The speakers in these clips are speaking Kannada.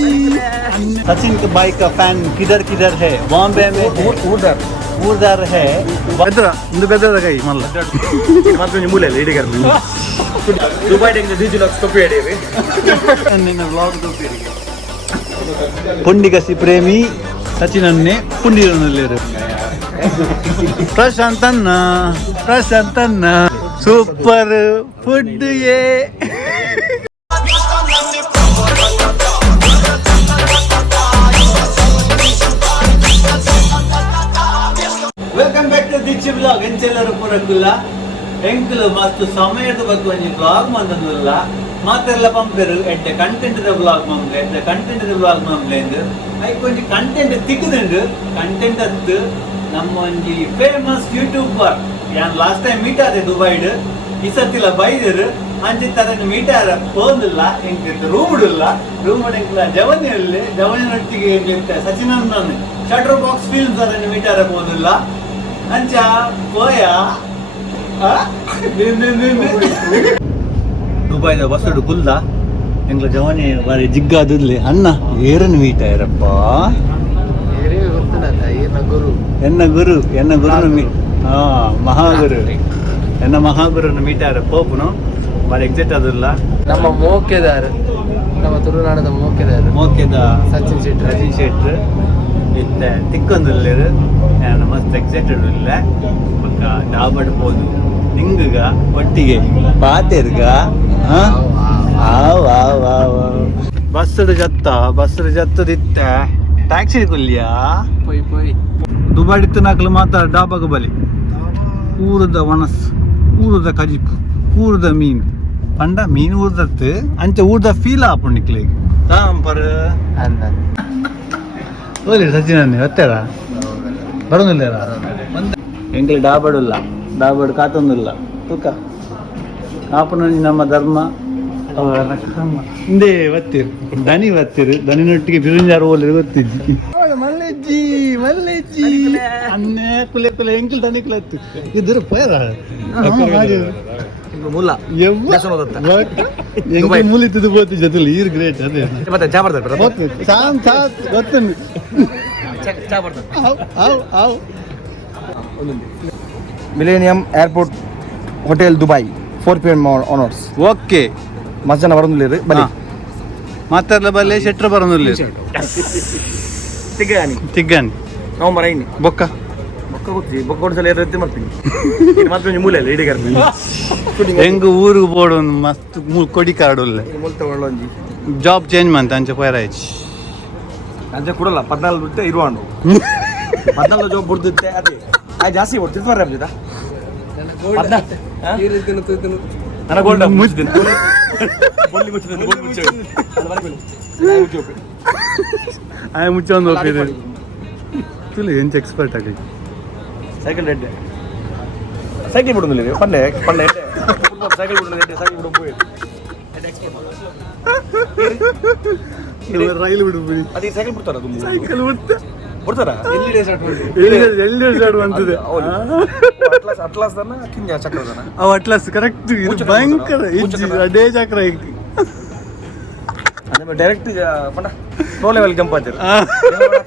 सचिन के भाई का फैन किधर किधर है बॉम्बे में ಊರ್ದಾರ್ है ಒಂದು ಬೆದರ ಕೈ ಮಲ್ಲ ಮತ್ತೊಂದು ಮೂಲೆ ಲೇಡಿ ಗರ್ ದುಬೈ ಡೆಂಗ್ ಡಿಜಿ ಲಾಕ್ಸ್ ಕಾಪಿ ಆಡಿವೆ ನಿನ್ನ ವ್ಲಾಗ್ ತೋರಿಸಿ ಪುಂಡಿಗಸಿ ಪ್ರೇಮಿ ಸಚಿನ್ ಅನ್ನೇ ಪುಂಡಿರನಲ್ಲಿರು ಪ್ರಶಾಂತನ್ನ ಸೂಪರ್ ಫುಡ್ ಯೇ ವೆಲ್ಕಮ್ ಬ್ಯಾಕ್ ಟು ದಿಚ್ಚಿ ಬ್ಲಾಗ್ ಎಂಚೆಲ್ಲರೂ ಪೂರಕ್ಕಿಲ್ಲ ಎಂಕಲು ಮಸ್ತ್ ಸಮಯದ ಬಗ್ಗೆ ಒಂದು ಬ್ಲಾಗ್ ಮಂದಲ್ಲ ಮಾತೆಲ್ಲ ಪಂಪರು ಎಡ್ಡೆ ಕಂಟೆಂಟ್ ಬ್ಲಾಗ್ ಮಮ್ಗೆ ಎಡ್ಡೆ ಕಂಟೆಂಟ್ ಬ್ಲಾಗ್ ಮಮ್ಗೆ ಎಂದು ಐಕ್ ಒಂಜಿ ಕಂಟೆಂಟ್ ತಿಕ್ಕುದುಂಡು ಕಂಟೆಂಟ್ ಅತ್ತು ನಮ್ಮ ಒಂಜಿ ಫೇಮಸ್ ಯೂಟ್ಯೂಬರ್ ಯಾನ್ ಲಾಸ್ಟ್ ಟೈಮ್ ಮೀಟ್ ಆದೆ ದುಬೈಡ್ ಈ ಸತ್ತಿಲ್ಲ ಬೈದರು ಅಂಚೆ ತರನ್ನು ಮೀಟ್ ಆರ ಹೋದಿಲ್ಲ ಎಂಕಿತ್ತು ರೂಮ್ ಎಂಕ್ಲ ಜವನಿಯೊಟ್ಟಿಗೆ ಎಂಕ್ಲಿಂತ ಸಚಿನ್ ಶಟರ್ ಬಾಕ್ಸ್ ಫಿಲ್ಮ್ಸ್ ಅದನ್ನು ಮೀಟ್ ಆರ ಹೋದಿಲ್ಲ ಅಂಚ ಪೋಯ ದುಬೈದ ಬಸ್ಸಡು ಕುಲ್ದ ಎಂಗ್ಲ ಜವಾನಿ ಬಾರಿ ಜಿಗ್ಗಾದಲ್ಲಿ ಅಣ್ಣ ಏರನ್ನು ಮೀಟ ಇರಪ್ಪ ಎನ್ನ ಗುರು ಹಾ ಮಹಾಗುರು ಎನ್ನ ಮಹಾಗುರುನ ಮೀಟ ಇರ ಪೋಪುನು ಬಾರಿ ಎಕ್ಸೈಟ್ ಆದಿಲ್ಲ ನಮ್ಮ ನಮ್ಮ ತುಳುನಾಡದ ಮೋಕೆದ ಸಚಿನ್ ಶೆಟ್ರ್ ಇತ್ತ ತಿಕ್ಕೊಂದಿಲ್ಲ ನಾನು ಮಸ್ತ್ ಎಕ್ಸೈಟೆಡ್ ಇಲ್ಲ ಪಕ್ಕ ಡಾಬಡ್ ಹೋದು ಹಿಂಗ ಒಟ್ಟಿಗೆ ಪಾತೆರ್ಗ ಬಸ್ಸಡು ಜತ್ತದಿತ್ತ ಟ್ಯಾಕ್ಸಿ ಕೊಲ್ಲಿಯಾ ಪೊಯ್ ದುಬಾಡಿತ್ತು ನಾಕಲು ಮಾತಾಡ ಡಾಬಾಗ ಬಲಿ ಊರದ ವನಸ್ ಊರದ ಕಜಿಪು ಊರದ ಮೀನ್ ಪಂಡ ಮೀನ್ ಊರ್ದತ್ತು ಅಂಚ ಊರ್ದ ಫೀಲ್ ಆಪುಂಡಿಕ್ಲೆ ಸಾಂಪರ್ ಹೋಲಿ ಸಚಿನ್ ಹೊತ್ತಾರ ಬರೋದಿಲ್ಲ ಎಂಕ್ಲೆ ಡಾಬಡು ಕಾತೊಂದಿಲ್ಲ ತೂಕ ಆಪುನ ನಮ್ಮ ಧರ್ಮ ಹಿಂದೆ ಒತ್ತಿರು ದನಿನೊಟ್ಟಿಗೆ ಬಿರುಂಜಾರು ಹೋಲಿರು ಗೊತ್ತಿದ್ದಿ ಮಲ್ಲೆಜ್ಜಿ ಅನ್ನೇ ಕುಲೆ ಎಂಕಲ್ ದನಿಕ್ಲತ್ತು ಇದ್ರ ಪೇರ ಮೂಲ ಮೂಲಿತ್ತು ಬೋತಿ ಜೊತೆಲಿ ಈರ್ ಗ್ರೇಟ್ ಅದೇ ಮತ್ತೆ ಚಾ ಬರ್ತಾರೆ ಗೊತ್ತು millennium airport hotel Dubai 4 PM honours okay ಮಸ್ತ್ ಜನ ಬರೋದಿಲ್ಲ ಬನ್ನಿ ಮಾತಾಡ್ಲ ಬಲ್ಲೆ ಶೆಟ್ರ ಬರೋದಿಲ್ಲ ತಿಗ್ಗಾನಿ ನವಂಬರ್ 5 ಬೊಕ್ಕ ಕೊಡ್ಸಲ ಇರುತ್ತೆ ಮಾಡ್ತೀನಿ ಮತ್ತೊಂದು ಮೂಲೆ ಇಡೀ ಹೆಂಗ ಊರಿಗೆ ಬೋಡು ಮಸ್ತ್ ಕೊಡಿ ಕಾರ್ಡು ತಗೊಳ್ಳೊಂಜಿ ಜಾಬ್ ಚೇಂಜ್ ಮಂತ ಅಂಚೆ ಪೈರಾಯ್ಚಿ ಅಂಚೆ ಕೊಡಲ್ಲ 14 ಬಿಟ್ಟು ಇರುವಾಂಡು 14 ಜಾಬ್ ಬಿಡ್ದಿತ್ತೆ ಅದೇ ಜಾಸ್ತಿ ಕೊಡ್ತಿದ್ದು ಬರ್ರ ನನಗೆ ಗೋಲ್ಡ್ ಮುಚ್ಚಿದ್ದೀನಿ ಗೋಲ್ಡ್ ಮುಚ್ಚಿದ್ದೀನಿ ಗೋಲ್ಡ್ ಮುಚ್ಚೊಂದು ಹೋಗ್ತಿದೆ ತುಳಿ ಎಂಚ ಎಕ್ಸ್ಪರ್ಟ್ ಆಗಿ ಸೈಕಲ್ ರೆಡ್ ಸೈಕಲ್ ಬಿಡುದಿಲ್ಲ ಪಂಡೆ ಸೈಕಲ್ ಬಿಡುದಿಲ್ಲ ಸೈಕಲ್ ಬಿಡು ಹೋಗಿ ರೈಲು ಬಿಡುಬಿಡಿ ಅದೇ ಸೈಕಲ್ ಬಿಡ್ತಾರ ಸೈಕಲ್ ಬಿಡ್ತಾರ ಎಲ್ಲಿ ಸ್ಟಾರ್ಟ್ ಬಂತದೆ ಅಟ್ಲಾಸ್ ದನ ಕಿಂಗ ಚಕ್ರ ದನ ಅವ ಅಟ್ಲಾಸ್ ಕರೆಕ್ಟ್ ಇದು ಭಯಂಕರ ಅದೇ ಚಕ್ರ ಡೈರೆಕ್ಟ್ ಪಂಡ ಪ್ರೋ ಲೆವೆಲ್ ಜಂಪ್ ಆಗ್ತಾರೆ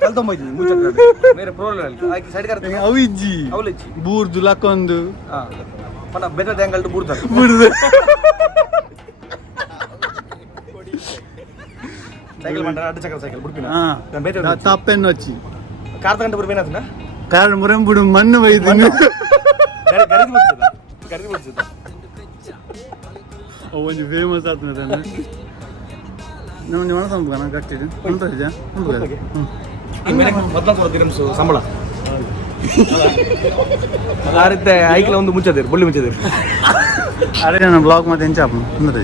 ಕಲ್ತೊಂಬೈತೀನಿ ಮೂಚಕ್ರ ಬೇರೆ ಪ್ರೋ ಲೆವೆಲ್ ಸೈಡ್ ಕರ್ತೀನಿ ಅವಿಜ್ಜಿ ಅವಲಿಜ್ಜಿ ಬೂರ್ದು ಲಕ್ಕೊಂದು ಪಂಡ ಬೆಟರ್ ಆಂಗಲ್ ಬೂಡ್ತಾರೆ ಸೈಕಲ್ ಮಂಡ ಅಡ್ಡ ಚಕ್ರ ಸೈಕಲ್ ಬಿಡ್ಪಿನ ತಪ್ಪೆನ್ನು ಹಚ್ಚಿ ಕಾರ್ ತಗೊಂಡು ಬರ್ಬೇನ ಕಾರಣ ಮುರಂಬಿಡು ಮಣ್ಣು ಬೈದಿನ ಗರಿದು ಬಿಡ್ಸಿದ ಒಂದು ಫೇಮಸ್ ಆತನ ನಮ್ಮ ಮನಸ್ಸು ಗಟ್ಟಿದೆ ಸಂಬಳ ಆ ರೀತಿ ಐಕ್ಲ ಒಂದು ಮುಚ್ಚದೇರು ಬುಳ್ಳಿ ಮುಚ್ಚದೇರು ಅರೆ ನಾನು ಬ್ಲಾಗ್ ಮತ್ತೆ ಎಂಚಾಪ ಅಂದ್ರೆ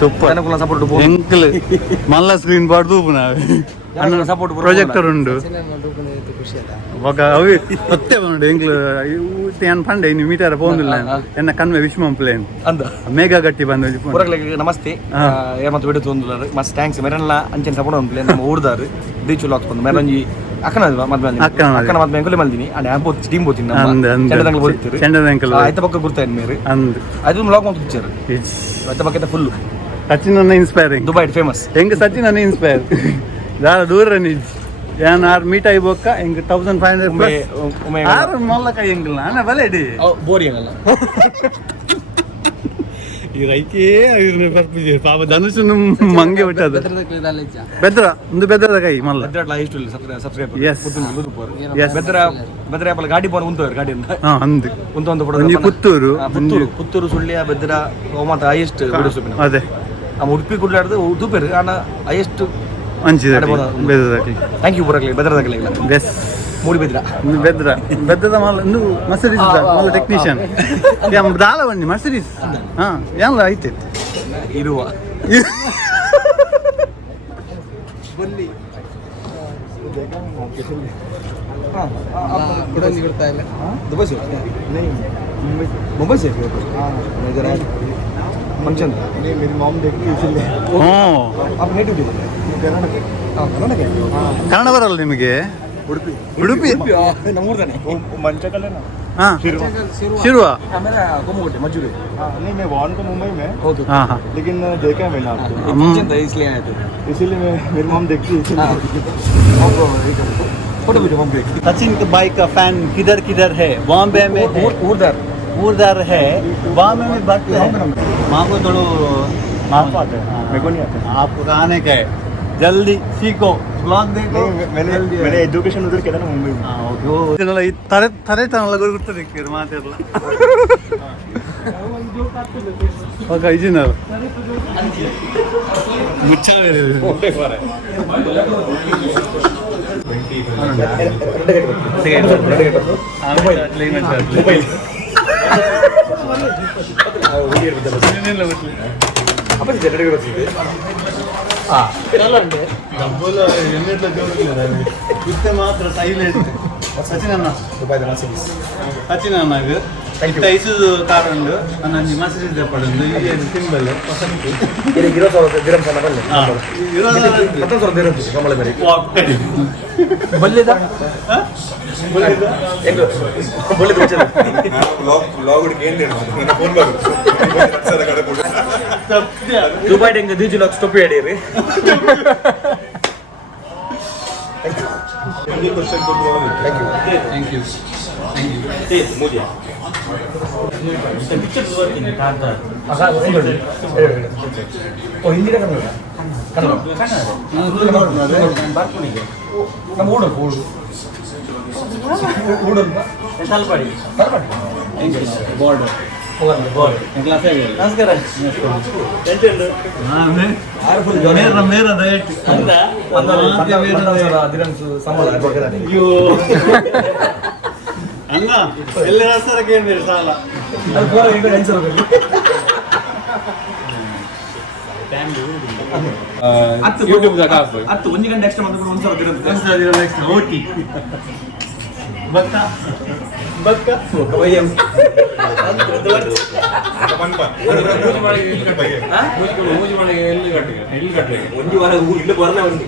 ಚೊಪ್ಪ ಸಪೋರ್ಟ್ ಎಂಕಲ್ ಮಲ್ಲ ಸ್ಕ್ರೀನ್ ಪಾಡ್ದು ನಾವೇ ಸಪೋರ್ಟ್ ಪ್ರೊಜೆಕ್ಟರ್ ಉಂಡು ఒక అవి కొత్త ఉండు ఎంగ్లు ఏం పండే ఇన్ని మీటర్ పోందిಲ್ಲ ಎನ್ನ ಕನ್ವೆ ವಿಶ್ವಂ ಪ್ಲೇನ್ ಅಂದ ಮೇಘಾ ಗಟ್ಟಿ ಬಂದು ಪೂರಕ್ಲೆಗೆ ನಮಸ್ತೆ ಏಮತ್ತು ಬಿಡು ತೊಂದುಲಾರು ಮಸ್ತ್ ಥ್ಯಾಂಕ್ಸ್ ಮೆರನ್ಲ ಅಂಚೆನ್ ಸಪೋರ್ಟ್ ಉಂಟು ಪ್ಲೇನ್ ನಮ್ಮ ಊರ್ದಾರು ಬೀಚ್ ಲಾಕ್ಸ್ ಬಂದು ಮೆರಂಜಿ ಅಕ್ಕನ ಅಕ್ಕನ ಮದ್ವೆ ಎಂಕುಲೆ ಮಲ್ದಿನಿ ಅಂಡ್ ಆಂಪೋ ಟೀಮ್ ಬೋತೀನಿ ಚೆಂಡದಂಗ್ಲು ಬೋತಿರು ಚೆಂಡದಂಗ್ಲು ಆಯ್ತ ಪಕ್ಕ ಗುರ್ತಾಯಿನ ಮೇರೆ ಅದು ಲಾಕ್ ಮಂತ್ ಇಚ್ಚಾರು ಆಯ್ತ ಪಕ್ಕ ಫುಲ್ಲು ಸಚಿನ್ ಅನ್ನ ಇನ್ಸ್ಪೈರಿಂಗ್ ದುಬೈ ಫೇಮಸ್ ಹೆಂಗೆ ಸಚಿನ್ ಅನ್ನ ಇನ್ಸ್ಪೈರ್ ದಾರ ದೂರ ನಿಜ ಏನ್ ಆರು ಮೀಟ್ ಆಯ್ಬೋಕ ಹೆಂಗೆ 1500 ಆರು ಮೊಲ್ಲ ಕೈ ಹೆಂಗಿಲ್ಲ ಅಣ್ಣ ಬಲೆ ಇಡಿ ಬೋರಿಂಗ್ ಅಲ್ಲ ಈ ರೈಕೆ ಪಾಪ ಧನುಷ್ ಮಂಗೆ ಬಿಟ್ಟದ ಬೆದ್ರ ಒಂದು ಬೆದ್ರದ ಕೈ ಮಲ್ಲ ಬೆದ್ರ ಗಾಡಿ ಬೋರ್ ಉಂಟು ಗಾಡಿಯಿಂದ ಪುತ್ತೂರು ಪುತ್ತೂರು ಸುಳ್ಯ ಬೆದ್ರ ಮತ್ತೆ ಹೈಯೆಸ್ಟ್ ಅದೇ ಉಡುಪಿ ಕುಡ್ಲಾಡ್ದು ತೂಪೇರು ಆನ ಹೈಯೆಸ್ಟ್ ಥ್ಯಾಂಕ್ ಯು ಬರಲಿ ಬೆದ್ರದಾಗಲಿ ಬೆಸ್ ಮೂಡಿ ಬೆದ್ರ ಬೆದ್ರದ ಮಲ್ಲ ಇಂದು ಮಸರೀಸ್ ಮಲ್ಲ ಟೆಕ್ನಿಷಿಯನ್ ದಾಲ ಬನ್ನಿ ಮಸರೀಸ್ ಹಾ ಎಲ್ಲ ಐತೆ ಇರುವ दुबई से नहीं मुंबई से इधर है फंक्शन नहीं मेरी मॉम देखती है इसलिए आप नेटिव ಕನ್ನಡ ಬರಲ್ಲ ನಿಮಗೆ ಉಡುಪಿ ನಮ್ಮೂರ್ದಾನೆ ಮಂಚಕಲ್ಲೇನ हाँ शिरुआ मेरा कोमोटे मजूरी नहीं मैं वॉन तो मुंबई में हाँ हाँ लेकिन देखा है मैंने आपको फंक्शन था इसलिए आए थे इसीलिए मैं मेरी मॉम देखती है फोटो वीडियो हम देख सचिन के बाइक का फैन किधर किधर है बॉम्बे में उधर है बॉम्बे में बढ़ते हैं माँ को थोड़ा आपको आते हैं मेरे को नहीं आते आपको आने का है जल्दी सीखो ब्लॉग देखो मैंने एजुकेशन उधर किया था ना मुंबई में ತರೆ ತನಲ್ಲ ಗೊತ್ತಿರ್ತದೆ ಮಾತೆಲ್ಲ ಐಜಿನರು ಮಾತ್ರ ಸೈಲೆಂಟ್ ಸಚಿನ್ ಅನ್ನ ಸಚಿನ್ ಅನ್ನಾಗ ಐಸೂರು ಕಾರ್ ಉಂಡು ನನ್ನ ಮಸೀದ್ ಪಡೊಂದು ಇದು ಸಿಂಬಲ್ ಬಲ್ಲಿದ ದುಬೈ ಹೆಂಗ ದೀಜು ಲಕ್ಷ ಟೊಪ್ಪಿ ಹಿಡೀರಿ ಥ್ಯಾಂಕ್ ಯು ಹಿಂದಿನ ಕನ್ನಡ ನಮ್ಮ ಊಡು ತಲಪಾಡಿ ಬಾರ್ಡರ್ ನಮಸ್ಕಾರ ಮೇರ ಡಯಟ್ ಅಯ್ಯೋ ಅಲ್ಲ ಎಲ್ಲ ಸರಕ್ಕೆ ಏನ್ ಸಾಲ ಹತ್ತು ಒಂದು ಗಂಟೆ ಎಕ್ಸ್ಟ್ರಾ ಮತ್ತೆ ಒಂದ್ಸಲ ಓಟಿ ಬಕ್ಕ ಬಕ್ಕ ಒಂದು ವಾರ ಇಲ್ಲಿ ಬರಲ್ಲ ಒಂದು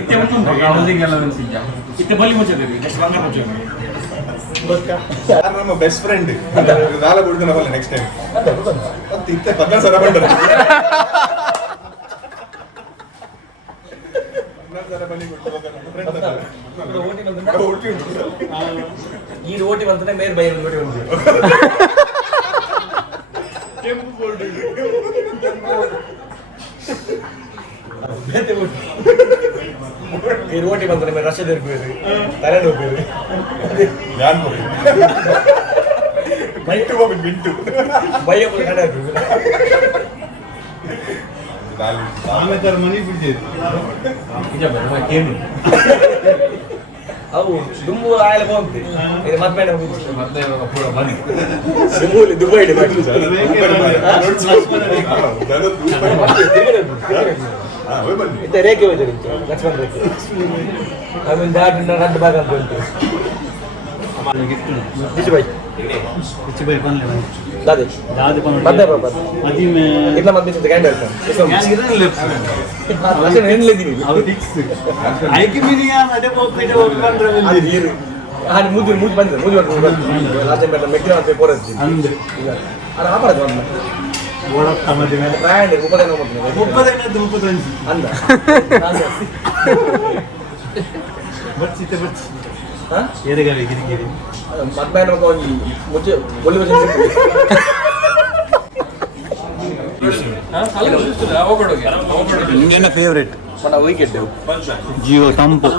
ಇತ್ತೆ ಇತ್ತೆ ಬಲಿ ಮುಚ್ಚಿದ್ದೀವಿ ನೆಕ್ಸ್ಟ್ ಬಂಗಾರ ಮುಚ್ಚಿದ್ದೀವಿ ನಮ್ಮ ಬೆಸ್ಟ್ ಫ್ರೆಂಡ್ ನಾಲ ಬಿಡ್ತಾನೆ ನೆಕ್ಸ್ಟ್ ಟೈಮ್ ಇತ್ತೆ 15 ಸಲ ಬಂದ್ರೆ ಈ ಓಟಿ ಬಂದ್ರೆ ಮೇಲ್ ಬೈ ನೋಡಿ ಒಂದು ಕೆಂಪು ಬೋರ್ಡ್ ಈ ಓಟಿ ಬಂದ್ರೆ ಮೇಲೆ ರಶದ ಇರ್ಬೇಕು ತಲೆ ನೋಡ್ಬೇಕು ನಾನು ಬಿಂಟು ಹೋಗ್ಬೇಕು ಬಿಂಟು ಬೈಯ ಕಡೆ ಆಗ್ಬೇಕು ಆಮೇಲೆ ಮನಿ ಬಿಡ್ತೀವಿ ಅವು ದುಂಬು ಆಯಲ ಹೋಗ್ತಿ ಇದು ಮತ್ತೆ ದುಬೈ ರೇಖೆ ಹೋಯ್ತು ಲಕ್ಷ್ಮಣ ರೇಖೆ ಆಮೇಲೆ ದಾಟಿನ ರದ್ದು ಭಾಗ ಅಂತ ಉಂಟು ಬಿಸಿಬಾಯಿ पिछे बनले दादे दादे पण बदे बाबा मधी में इतना मत से कैंडल का यार गिरन लेफ्ट असे हेन लेदिनी अब फिक्स आईकी मीनिंग आ अडे पोकेट ओपन रवली ನೀರು ಹಾನಿ ಮುದ್ದು ಬಂದ್ರೆ ಮುದ್ದು ಲಾಸ್ಟ್ ಟೈಮ್ ಮೆಟ್ಟಿನ ಅಂತ ಪೋರಸ್ ಅಂದ್ರೆ ಅಲ್ಲ ಆಪರದ ಬ್ರ್ಯಾಂಡ್ ಉಪದಾನ ಮಾಡ್ತೀನಿ 35 ಅಂದ ಬರ್ಚಿತೆ ಬರ್ಚಿ ಹಾಂ ಎರೆಗಾವಿ ಕಿರಿಕಿರಿ ಮಧ್ಯಾಹ್ನ ಒಂದು ಮುಂಚೆ ಒಳ್ಳೆ ನಿಂಗೆನ್ನ ಫೇವ್ರೇಟ್ మన వీకెండ్ ಜಿಯೋ ತಂಪು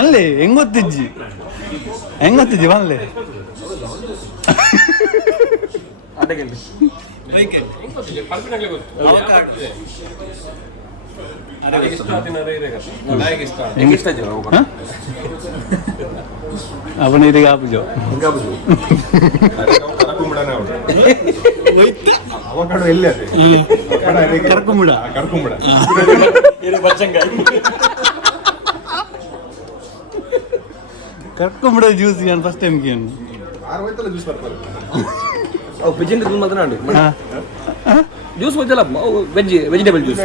ಅಲ್ಲೇ ಹೆಂಗೊತ್ತಿಜ್ಜಿ ಬನ್ಲೆ ಅಡಗಲ್ಲಿ ಅವನ ಇದೀಗ ಆಪುಜೋ ಅವಕಾಡೋ ಎಲ್ಲಿ ಅದೇ ಕರ್ಕೊಂಬಿಡ ಕರ್ಕೊಂಬಿಡ ಜ್ಯೂಸ್ ನಾನು ಫಸ್ಟ್ ಟೈಮ್ ಕೇನು 6 ವಯಸ್ಸಲ್ಲ ಜ್ಯೂಸ್ ಬರ್ತಾರೆ ವೆಜಿಂದ ಮಾತನಾಡಿ ಜ್ಯೂಸ್ ಗೊತ್ತಿಲ್ಲ vegetable juice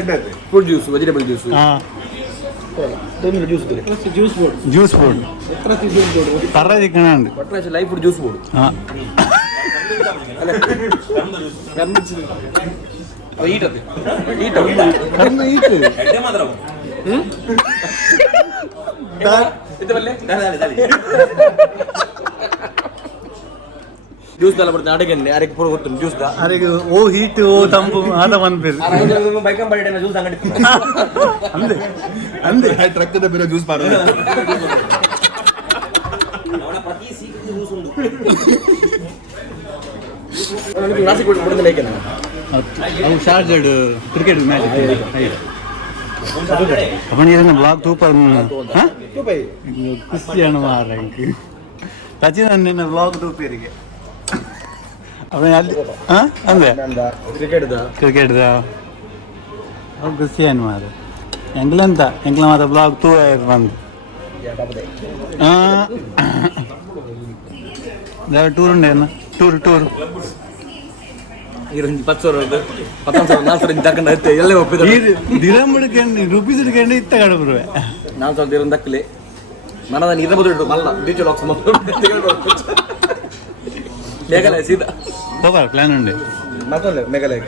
fruit juice vegetable juice juice board ಪರ್ರಾಜಿ ಕಣಂಡು ಪಟ್ರಾಜಿ life food juice board juice ದಲ್ಲ ಬರ್ತದೆ ಅಡಗನ್ನೆ ಅರೆಗೆ ಪೂರ ಕೊಡ್ತೀನಿ ಜ್ಯೂಸ್ ಅರೆಗೆ ಓ ಹೀಟ್ ಓ ತಂಪು ಆದ ಬಂದ್ಬಿರು ಬೈಕಂ ಬಡಿನ ಜ್ಯೂಸ್ ಅಂಗಡಿ ಅಂದೆ ಅಂದೆ ಟ್ರಕ್ಕದ ಬೇರೆ ಜ್ಯೂಸ್ ಬಾರ ಪ್ರತಿ ಸೀಕ್ರೆಟ್ ಜ್ಯೂಸ್ ಉಂಟು ನಾಸಿಕ್ ಬಿಡ್ತೀನಿ ಲೈಕ್ ಅವು ಶಾರ್ಜಡ್ ಕ್ರಿಕೆಟ್ ಮ್ಯಾಚ್ ಅವನ ಇದನ್ನ ಬ್ಲಾಗ್ ತೂಪ ಖುಷಿയാണ് ಮಾರಂಕ್ ಸಚಿನ್ ನಿನ್ನ ಬ್ಲಾಗ್ ತೂಪಿಯರಿಗೆ ಅವನ ಅಲ್ಲಿ ಅಂದ್ರೆ ಕ್ರಿಕೆಟ್ದ ಅವು ಖುಷಿയാണ് ಮಾರ ಎಂಗ್ಲಂತ ಎಂಗ್ಲ ಮಾತ ಬ್ಲಾಗ್ ತೂ ಬಂದು ಟೂರ್ ఉండేనా ಟೂರ್ ರೂಪೀಸ್ ಹಿಡ್ಕೊಂಡು ಇತ್ತ ಕಡಬ್ರುವೆ ನಾನು ಸ್ವಲ್ಪ ದಿನ ದಕ್ಕಲೆ ನನದ ನೀರ ಬದಲು ಮಲ್ಲ ಬೀಚ್ ಲಾಕ್ಸ್ ಮೇಘಾಲಯ ಸೀದಾ ಹೋಗ ಪ್ಲಾನ್ ಉಂಡೆ ಮತ್ತೊಂದು ಮೇಘಾಲಯ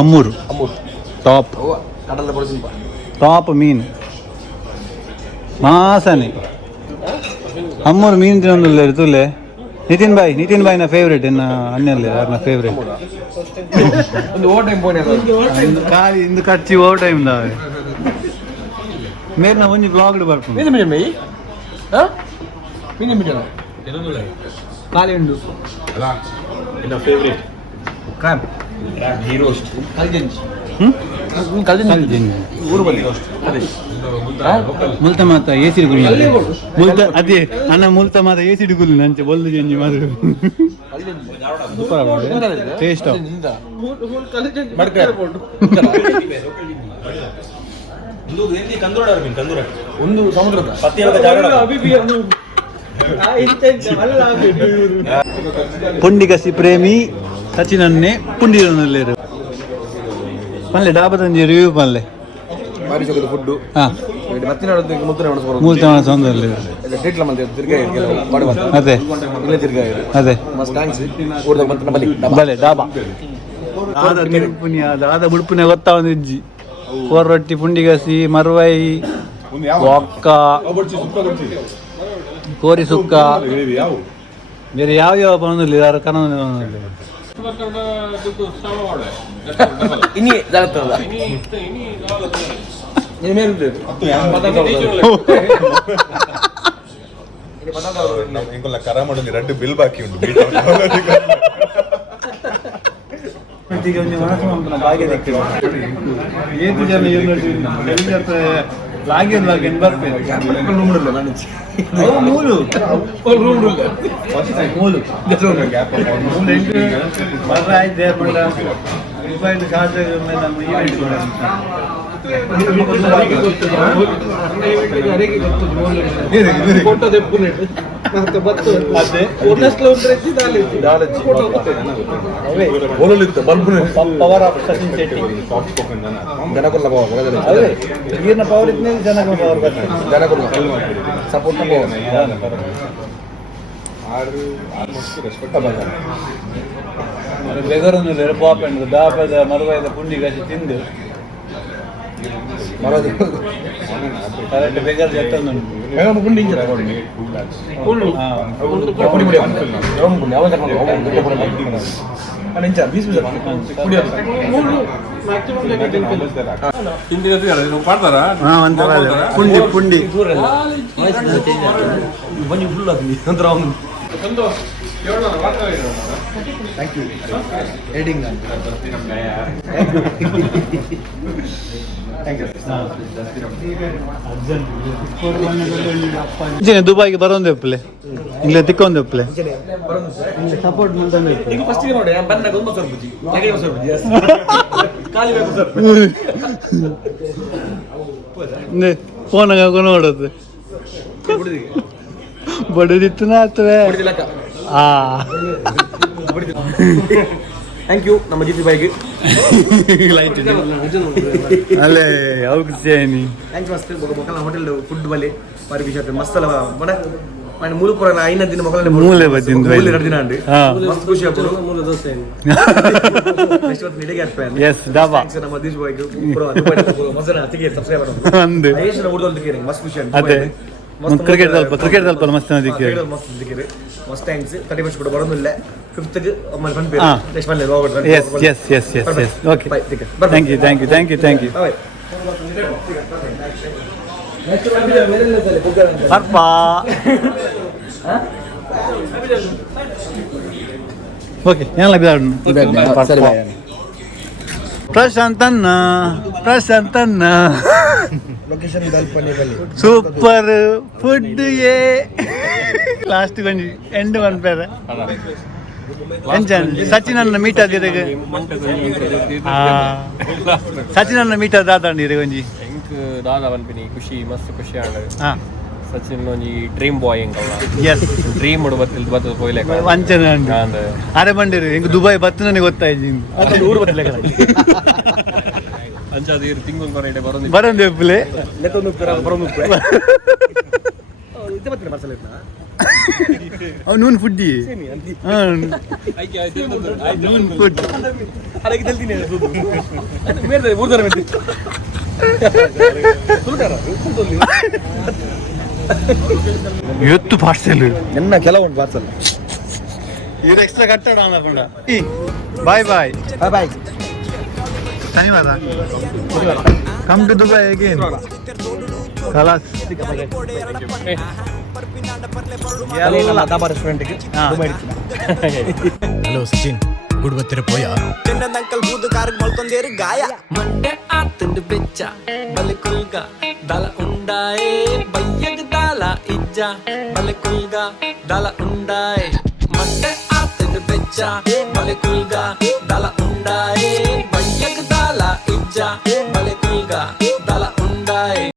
ಹಮ್ಮೂರು ಟಾಪ್ ಕಡಲ ಬಡಿಸಿಂಪ ಟಾಪ್ ಮೀನು ಮಾಸನೆ ಹಮ್ಮೂರು ಮೀನು ತಿನ್ನೊಂದಿಲ್ಲ ಇರ್ತುಲೆ ನಿತಿನ್ ಬಾಯ್ ನ ಫೇವ್ರೇಟ್ ಎನ್ನ ಅನ್ನಲ್ಲೇ ಯಾರನ್ನ ಫೇವ್ರೇಟ್ ಒಂದು ಓವರ್ ಟೈಮ್ ಪೋನೆ ಖಾಲಿ ಇಂದು ಕಚ್ಚಿ ಓವರ್ ಟೈಮ್ ದಾವೆ ಮೇರ್ನ ಒಂಜಿ ಬ್ಲಾಗ್ಡ್ ಬರ್ಪುಂಡು ಮೀನು ಮೀನು ಮೈ ಮೀನು ಮೀನು ಖಾಲಿ ಉಂಡು ಅಲ್ಲ ಇನ್ನ ಫೇವರೇಟ್ ಕ್ರಾಂಪ್ ಹೀರೋಸ್ಟ್ ಕಲ್ಜಂಜಿ ಕಲ್ಜಂಜಿ ಊರು ಬಂದಿ ಅದೇ ಮುಲ್ತ ಮಾತ ಏಸಿಡ್ ಗುಲ್ ಮುಲ್ತ ಅದೇ ಅನ್ನ ಮುಲ್ತ ಮಾತ ಏಸಿಡ್ ಗುಲ್ ನಂಚೆ ಬೊಲ್ದು ಜಂಜಿ ಮಾತ್ರ ಟೇಸ್ಟ್ ಒಂದು ಸಮುದ್ರದ ಪುಂಡಿಗಸಿ ಪ್ರೇಮಿ ಸಚಿನನ್ನೇ ಪುಂಡಿರನಲ್ಲೇರು ಪಲ್ಲೆ ಡಾಬದಂಜಿ ರಿವ್ಯೂ ಪಲ್ಲೆ ಭಾರಿ ಚೊಕ್ಕದ ಫುಡ್ಡು ಹಾಂ ಮೂಲ್ತ ಮನಸ್ಸೊಂದಲ್ಲಿ ಅದೇ ಅದೇ ಬಲೆ ಡಾಬಾ ಆದ ತಿರುಪುನಿ ಆದ ಬುಡುಪುನೆ ಗೊತ್ತಾ ಒಂದು ಇಜ್ಜಿ ಕೋರ್ ರೊಟ್ಟಿ ಪುಂಡಿಗಸಿ ಮರ್ವೈ ಒಕ್ಕ ಕೋರಿ ಸುಕ್ಕ ಬೇರೆ ಯಾವ ಬಂದಿಲ್ಲ ಯಾರು ಕನ್ನಡ ಇನಿ ಜಾಗ್ತದ ఇంకొక కరామడుంది 2 బిల్ బాకీ ఉంది ಫೋಟೋ ತೆಪ್ಪುನೇಟ್ ಅದೇ ಪವರ್ ಆಫ್ ಸಚಿನ್ ಶೆಟ್ಟಿ ಅದೇ ಈಗಿನ ಪವರ್ ಇದ್ನೇ ಜನಗಳ ಪವರ್ ಬರ್ತದೆ ಸಪೋರ್ಟ್ ಬೆಗರನ್ನು ಪಾಪೆಂಡು ದಾಪದ ಮರವಾದ ಪುಂಡಿ ಕಸಿ ತಿಂದು ಕರೆಕ್ಟ್ ಬೆಗರ್ ಜಟ್ಟನ್ನು ಪುಂಡಿ ಪುಂಡಿ ಬನ್ನಿ ಫುಲ್ ಆಗ್ಲಿ ನಂತರ ಅವನು ಥ್ಯಾಂಕ್ ಯು ಎಡಿಂಗ್ ದುಬೈಗೆ ಬರೋದು ಒಪ್ಪಲೆ ಇಲ್ಲ ತಿಕ್ಕೊಂದು ಒಪ್ಪಲೆ ಸಪೋರ್ಟ್ ಈಗ ಫಸ್ಟ್ ನೋಡಿ ಬಂದಾಗ 9,000 ಬುಜ್ಜಿ 9,000 ಬುಜ್ಜಿ ಖಾಲಿ ಬೇಕು ಸರ್ ಫೋನಾಗ ನೋಡೋದು ಬಡದಿತ್ತು ಆಗ್ತವೆ ಥ್ಯಾಂಕ್ ಯು ನಮ್ಮ ಜಿಪಿ ಬೈಗೆ ಅಲ್ಲೇ ಅವ್ರಿಗೆ ಸೇನಿ ಥ್ಯಾಂಕ್ಸ್ ಮಸ್ತ್ ಮೊಕಲ ಹೋಟೆಲ್ ಫುಡ್ ಬಲ್ಲಿ ಬಾರಿ ವಿಷಯ ಮಸ್ತ್ ಅಲ್ಲ ಬಡ ನಾನು ಮೂಲಪುರ ಐನ ದಿನ ಮೊಕಲ ಮೂಲೆ ಬಜ್ಜಿಂದು ಮೂಲೆ 2 ದಿನ ಅಂಡಿ ಮಸ್ತ್ ಖುಷಿ ಆಗ್ಬೋದು ಮೂಲೆ ದೋಸೆ ಎಷ್ಟು ಹೊತ್ತು ನಿಡಿಗೆ ಆಗ್ತದೆ ಎಸ್ ಡಾಬಾ ನಮ್ಮ ದಿಶ್ ಬೈಗೆ ಪುರ ದುಬೈ ಮಜನ ಅತಿಗೆ ಸಬ್ಸ್ಕ್ರೈಬರ್ ಅಂದು ದೇಶನ ಉರ್ದೋಲ್ ದಿಕ್ಕೆ ಮಸ್ತ್ ಖುಷಿ ಅಂತ ಅದೇ ಕ್ರಿಕೆಟ್ ಸ್ವಲ್ಪ ಮಸ್ತ್ ದಿಕ್ಕೆ ಮಸ್ತ್ ದಿಕ್ಕೆ ಮಸ್ತ್ ಥ್ಯಾಂಕ್ಸ್ 31 ಕೂಡ ಬರೋದಿಲ್ಲ 5th ಗೆ ಅಮ್ಮಲ್ಲಿ ಬಂದ್ಬಿಡು ನೆಕ್ಸ್ಟ್ ಬಂದೆ ಹೋಗ್ಬಿಡ್ರಿ ಎಸ್ ಓಕೆ ಥ್ಯಾಂಕ್ ಯು ಅರ್ಪ ಓಕೆ ಏನೆಲ್ಲ ಬಿಡೋಣ ಪ್ರಶಾಂತನ್ನ ಲೊಕೇಶನ್ ದಲ್ಪನಿಯಲ್ಲಿ ಸೂಪರ್ ಫುಡ್ ಏ ಲಾಸ್ಟ್ ಕೊಂಚ ಎಂಡ್ ಮನ್ಪೇರೆ ಸಚಿನ್ ಅನ್ನ ಮೀಟ್ ಆದಿರಗ ಸಚಿನ್ ಅನ್ನ ಮೀಟ್ ಆದಾಂಡಿರ ಒಂಜಿ ದಾದ ಬನ್ಪಿನಿ ಖುಷಿ ಮಸ್ತ್ ಖುಷಿ ಆಂಡ ಹಾ ಸಚಿನ್ ಒಂಜಿ ಡ್ರೀಮ್ ಬಾಯ್ ಎಂಕಲ್ಲ ಎಸ್ ಡ್ರೀಮ್ ಉಡು ಬತ್ತಿಲ್ ಬತ್ತದ ಪೋಯ್ಲೆ ವಂಚನೆ ಅರೆ ಬಂದಿರು ಹೆಂಗ್ ದುಬೈ ಬತ್ತು ನನಗೆ ಗೊತ್ತಾಯ್ತು ಅದೊಂದು ಊರು ಬತ್ತಲೆ ಅಂಚಾದ ಇರು ತಿಂಗಳು ಕೊರೈಡೆ ಬರಂದೆ ಒಪ್ಪಲೆ ಲೆಕ್ಕೊಂದು ಬರೋದು ಇದು ಬತ್ತಿನ ಮಸಾಲೆ ಇಟ್ನ ನೂನ್ ಫುಡ್ಡಿ ನೂನ್ ಫುಡ್ ಅದಕ್ಕೆ ತಲ್ತೀನಿ ಮೇರೆ 3 ಜನ ಮೆತ್ತಿ ಇವತ್ತು ಪಾರ್ಸೆಲ್ ನನ್ನ ಕೆಲವೊಂದು ಪಾರ್ಸಲ್ ಇವ್ರು ಎಕ್ಸ್ಟ್ರಾ ಕಟ್ಟಡ ಅನ್ಕೊಂಡ ಬಾಯ್ ಬಾಯ್ ಧನ್ಯವಾದ ಕಮ್ ಟು ದುಬೈ ಅಗೇನ್ ಖಲಾಸ್ ಧಾಬಾ ರೆಸ್ಟೋರೆಂಟ್ಗೆ ಹಲೋ ಸಚಿನ್ ಗುಡ್ ಬತ್ತಿರ ಪೋಯ ಅಂಕಲ್ ಬೂದು ಕಾರ್ಗ್ ಮಲ್ಕೊಂಡೇರು ಗಾಯ ಮಂಡೆ ಆತಂಡು ಬೆಚ್ಚ ಬಲಿಕುಲ್ಗ ದಲ ಉಂಡಾಯೆ ಬಯ್ಯಗ ದಾಲ ಇಜ್ಜ ಬಲಿಕುಲ್ಗ ದಲ ಉಂಡಾಯೆ ಮಂಡೆ ಆತಂಡು ಬೆಚ್ಚ ಬಲಿಕುಲ್ಗ ದಲ ಉಂಡಾಯೆ ಬಯ್ಯಗ ದಾಲ ಇಜ್ಜ ಬಲಿಕುಲ್ಗ ದಲ ಉಂಡಾಯೆ